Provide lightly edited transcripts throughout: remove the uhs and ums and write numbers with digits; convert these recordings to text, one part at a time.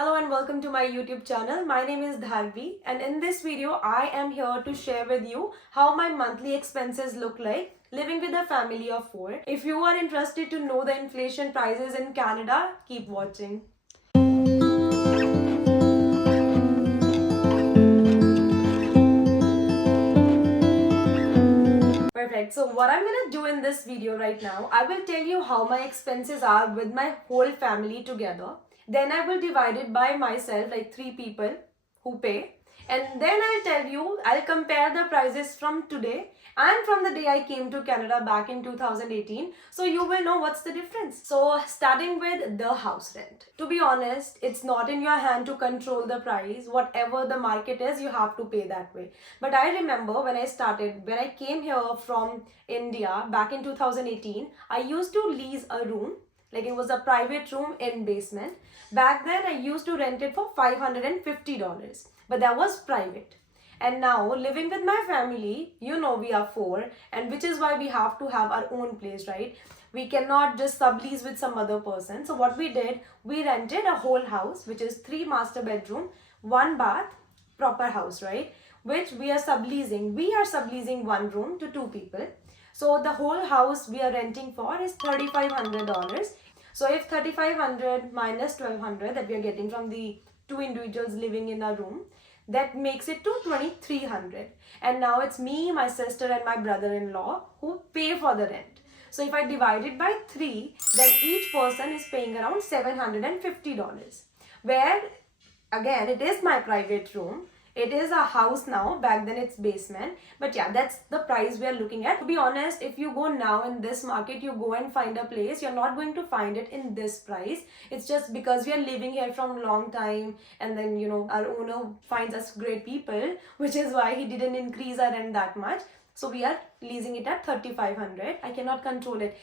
Hello and welcome to my YouTube channel. My name is Dharvi and in this video I am here to share with you how my monthly expenses look like living with a family of 4. If you are interested to know the inflation prices in Canada, keep watching. Perfect. So what I'm gonna do in this video right now, I will tell you how my expenses are with my whole family together. Then I will divide it by myself, like 3 people who pay. And then I'll tell you, I'll compare the prices from today and from the day I came to Canada back in 2018. So you will know what's the difference. So starting with the house rent. To be honest, it's not in your hand to control the price. Whatever the market is, you have to pay that way. But I remember when I came here from India back in 2018, I used to lease a room. Like it was a private room in basement. Back then I used to rent it for $550, but that was private. And now living with my family, we are 4, and which is why we have to have our own place, right? We cannot just sublease with some other person. So what we did, we rented a whole house, which is 3 master bedroom, 1 bath, proper house, right? Which we are subleasing. We are subleasing 1 room to 2 people. So the whole house we are renting for is $3,500. So if 3,500 minus 1,200 that we are getting from the 2 individuals living in a room, that makes it to 2,300. And now it's me, my sister and my brother-in-law who pay for the rent. So if I divide it by 3, then each person is paying around $750. Where again, it is my private room. It is a house now. Back then it's basement. But yeah, that's the price we are looking at. To be honest, if you go now in this market, you go and find a place, you're not going to find it in this price. It's just because we are living here from long time, and then our owner finds us great people, which is why he didn't increase our rent that much. So we are leasing it at 3,500. I cannot control it.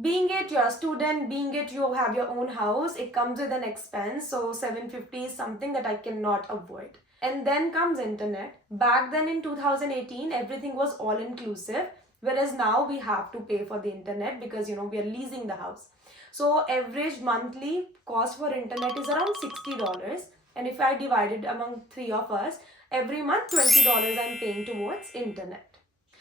Being it you're a student, being it you have your own house, it comes with an expense. So 750 is something that I cannot avoid. And then comes internet. Back then in 2018, everything was all inclusive, whereas now we have to pay for the internet because we are leasing the house. So average monthly cost for internet is around $60, and if I divide it among 3 of us, every month $20 I'm paying towards internet.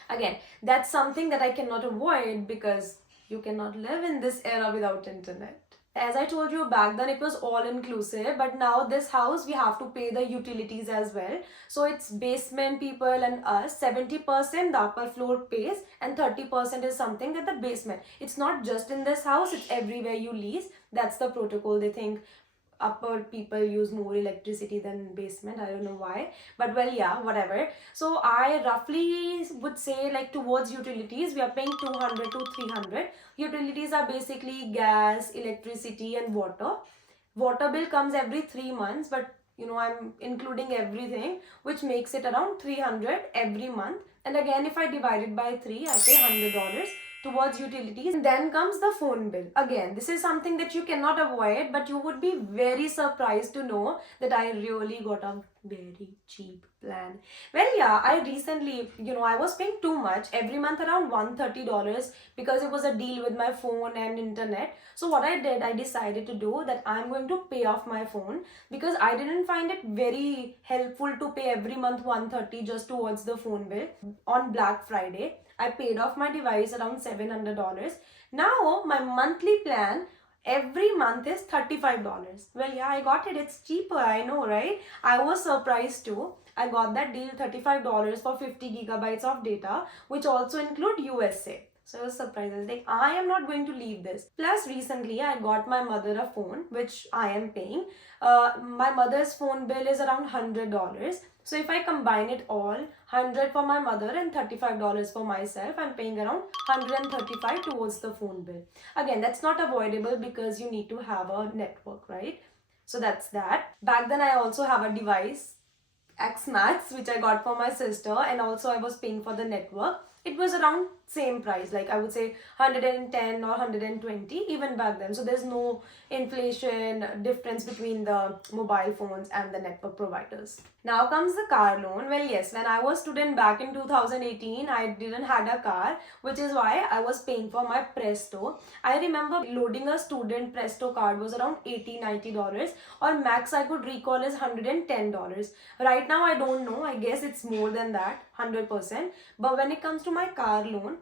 Again, that's something that I cannot avoid because you cannot live in this era without internet. As I told you, back then it was all inclusive, but now this house we have to pay the utilities as well. So it's basement people and us, 70% the upper floor pays and 30% is something that the basement. It's not just in this house, it's everywhere you lease. That's the protocol. They think upper people use more electricity than basement. I don't know why, but well, yeah, whatever. So I roughly would say, like, towards utilities we are paying 200 to 300. Utilities are basically gas, electricity and water. Water bill comes every 3 months, but I'm including everything, which makes it around 300 every month. And again, if I divide it by 3, I pay $100 towards utilities. And then comes the phone bill. Again, this is something that you cannot avoid, but you would be very surprised to know that I really got a very cheap plan. Well, yeah, I recently, I was paying too much every month, around $130, because it was a deal with my phone and internet. So what I did, I decided to do that I'm going to pay off my phone, because I didn't find it very helpful to pay every month $130 just towards the phone bill. On Black Friday, I paid off my device around $700. Now my monthly plan every month is $35. Well, yeah, I got it. It's cheaper, I know, right? I was surprised too. I got that deal, $35 for 50 gigabytes of data, which also include USA. So I was surprised. I was like, I am not going to leave this. Plus, recently I got my mother a phone, which I am paying. My mother's phone bill is around $100. So if I combine it all, 100 for my mother and $35 for myself, I'm paying around 135 towards the phone bill. Again, that's not avoidable because you need to have a network, right? So that's that. Back then I also have a device, X Max, which I got for my sister, and also I was paying for the network. It was around same price, like I would say 110 or 120 even back then. So there's no inflation difference between the mobile phones and the network providers. Now comes the car loan. Well, yes, when I was student back in 2018, I didn't had a car, which is why I was paying for my Presto. I remember loading a student Presto card was around $80-90, or max I could recall is $110. Right now I don't know, I guess it's more than that, 100%. But when it comes to my car loan,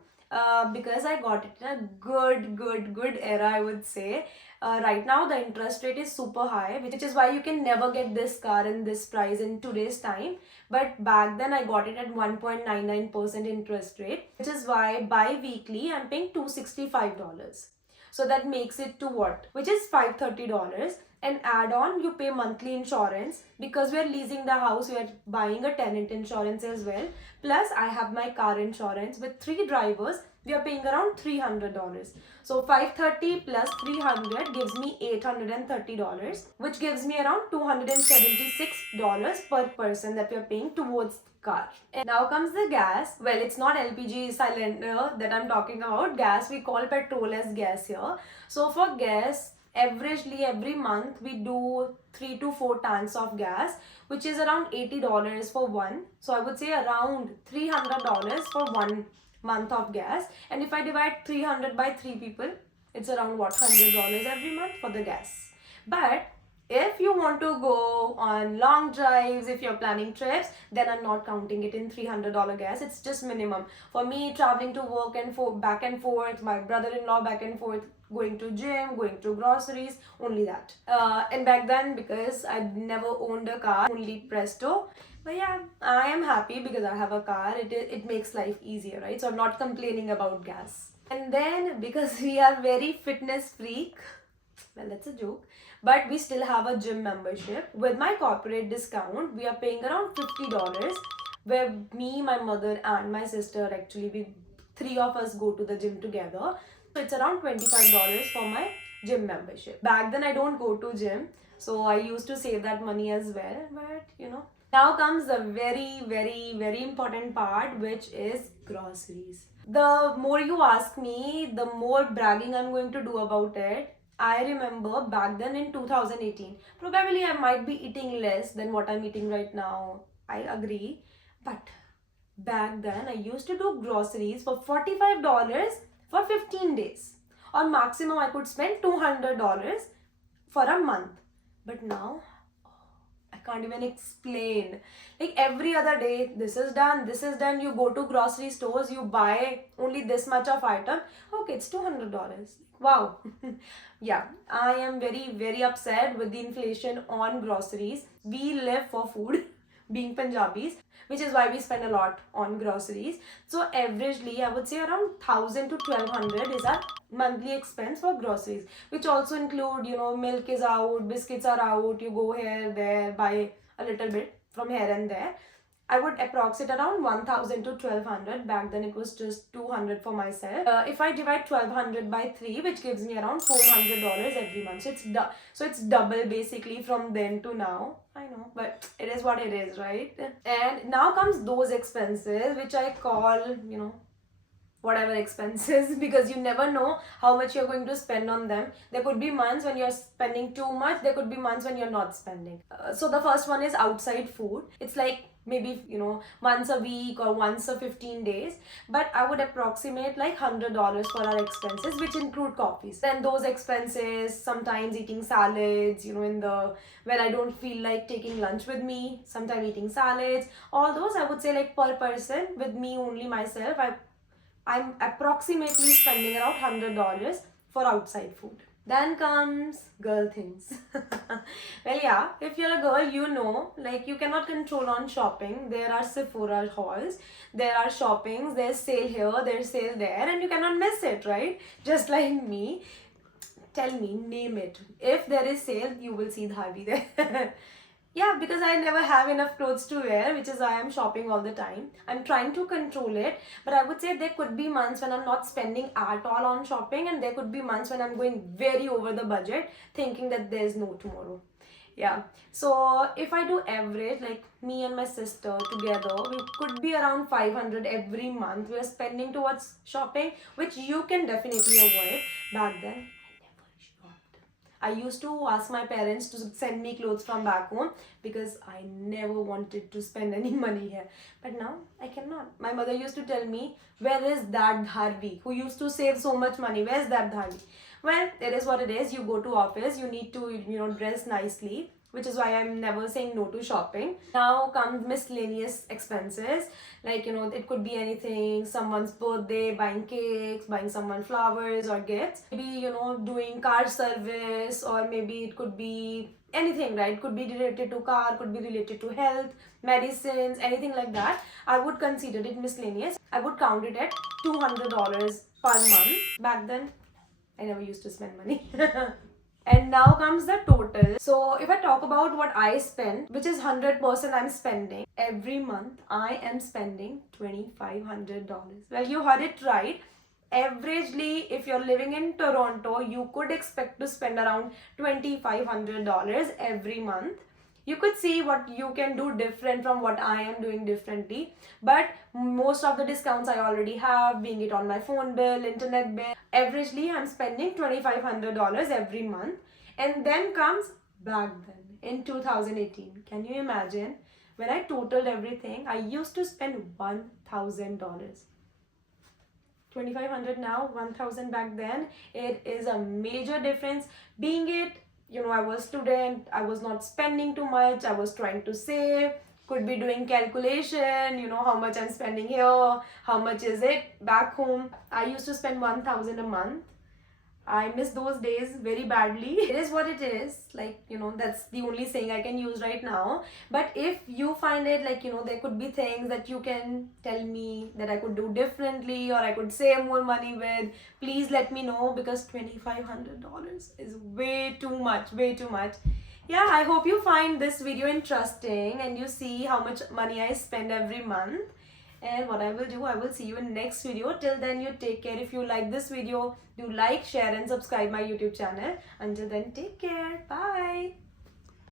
because I got it in a good era, I would say. Right now the interest rate is super high, which is why you can never get this car in this price in today's time. But back then I got it at 1.99% interest rate, which is why bi-weekly I'm paying $265. So that makes it to what? Which is $530. And add on, you pay monthly insurance because we are leasing the house, we are buying a tenant insurance as well. Plus I have my car insurance with 3 drivers. We are paying around $300. So 530 plus 300 gives me $830, which gives me around $276 per person that we are paying towards car. And now comes the gas. Well, it's not LPG cylinder that I'm talking about. Gas, we call petrol as gas here. So for gas, averagely every month we do 3 to 4 tanks of gas, which is around $80 for one. So I would say around $300 for 1 month of gas. And if I divide 300 by 3 people, it's around what, $100 every month for the gas. But if you want to go on long drives, if you're planning trips, then I'm not counting it in $300 gas. It's just minimum. For me, traveling to work and back and forth, my brother-in-law back and forth, going to gym, going to groceries, only that. And back then, because I never owned a car, only Presto. But yeah, I am happy because I have a car. It makes life easier, right? So I'm not complaining about gas. And then because we are very fitness freak, well, that's a joke, but we still have a gym membership. With my corporate discount, we are paying around $50, where me, my mother and my sister, actually we 3 of us go to the gym together. So it's around $25 for my gym membership. Back then I don't go to gym, so I used to save that money as well, but you know. Now comes the very important part, which is groceries. The more you ask me, the more bragging I'm going to do about it. I remember back then in 2018, probably I might be eating less than what I'm eating right now. I agree. But back then I used to do groceries for $45 for 15 days. Or maximum I could spend $200 for a month. But now, I can't even explain. Like every other day, this is done. You go to grocery stores, you buy only this much of item. Okay, it's $200. Wow. Yeah, I am very upset with the inflation on groceries. We live for food, being Punjabis, which is why we spend a lot on groceries. So averagely, I would say around 1,000 to 1,200 is our monthly expense for groceries, which also include, you know, milk is out, biscuits are out, you go here, there, buy a little bit from here and there. I would approximate around 1,000 to 1,200. Back then it was just 200 for myself. If I divide 1,200 by 3, which gives me around $400 every month. So it's double basically from then to now. I know, but it is what it is, right? And now comes those expenses, which I call, you know, whatever expenses, because you never know how much you're going to spend on them. There could be months when you're spending too much, there could be months when you're not spending. So the first one is outside food. It's like maybe, you know, once a week or once a 15 days, but I would approximate like $100 for our expenses, which include coffees. Then those expenses, sometimes eating salads, you know, when I don't feel like taking lunch with me, sometimes eating salads, all those I would say like per person, with me only myself, I'm approximately spending around $100 for outside food. Then comes girl things. Well, yeah, if you're a girl, you know, like you cannot control on shopping. There are Sephora hauls, there are shoppings, there's sale here, there's sale there, and you cannot miss it, right? Just like me. Tell me, name it. If there is sale, you will see Dhabi there. Yeah, because I never have enough clothes to wear, which is why I'm shopping all the time. I'm trying to control it, but I would say there could be months when I'm not spending at all on shopping, and there could be months when I'm going very over the budget, thinking that there's no tomorrow. Yeah. So if I do average, like me and my sister together, we could be around 500 every month. We are spending towards shopping, which you can definitely avoid. Back then, I never shopped. I used to ask my parents to send me clothes from back home because I never wanted to spend any money here. But now I cannot. My mother used to tell me, where is that Dharvi who used to save so much money? Where's that Dharvi? Well, it is what it is. You go to office, you need to, dress nicely, which is why I'm never saying no to shopping. Now comes miscellaneous expenses. Like, it could be anything, someone's birthday, buying cakes, buying someone flowers or gifts. Maybe, doing car service, or maybe it could be anything, right? Could be related to car, could be related to health, medicines, anything like that. I would consider it miscellaneous. I would count it at $200 per month. Back then, I never used to spend money. And now comes the total. So if I talk about what I spend, which is 100% I'm spending, every month I am spending $2,500. Well, you heard it right. Averagely, if you're living in Toronto, you could expect to spend around $2,500 every month. You could see what you can do different from what I am doing differently. But most of the discounts I already have, being it on my phone bill, internet bill. Averagely, I'm spending $2,500 every month. And then comes back then in 2018. Can you imagine? When I totaled everything, I used to spend $1,000. 2,500 now, 1,000 back then. It is a major difference. Being it, I was student, I was not spending too much, I was trying to save, could be doing calculation, how much I'm spending here, how much is it back home. I used to spend 1,000 a month. I miss those days very badly. It is what it is. Like, that's the only saying I can use right now. But if you find it like, there could be things that you can tell me that I could do differently or I could save more money with, please let me know, because $2,500 is way too much, way too much. Yeah, I hope you find this video interesting and you see how much money I spend every month. And what I will do, I will see you in next video. Till then, you take care. If you like this video, do like, share and subscribe my YouTube channel. Until then, take care. Bye.